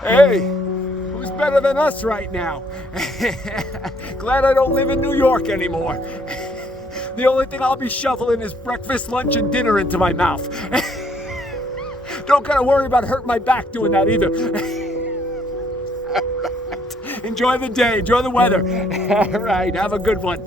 Hey, who's better than us right now? Glad I don't live in New York anymore. The only thing I'll be shoveling is breakfast, lunch, and dinner into my mouth. Don't gotta worry about hurting my back doing that either. Enjoy the day, enjoy the weather. All right, have a good one.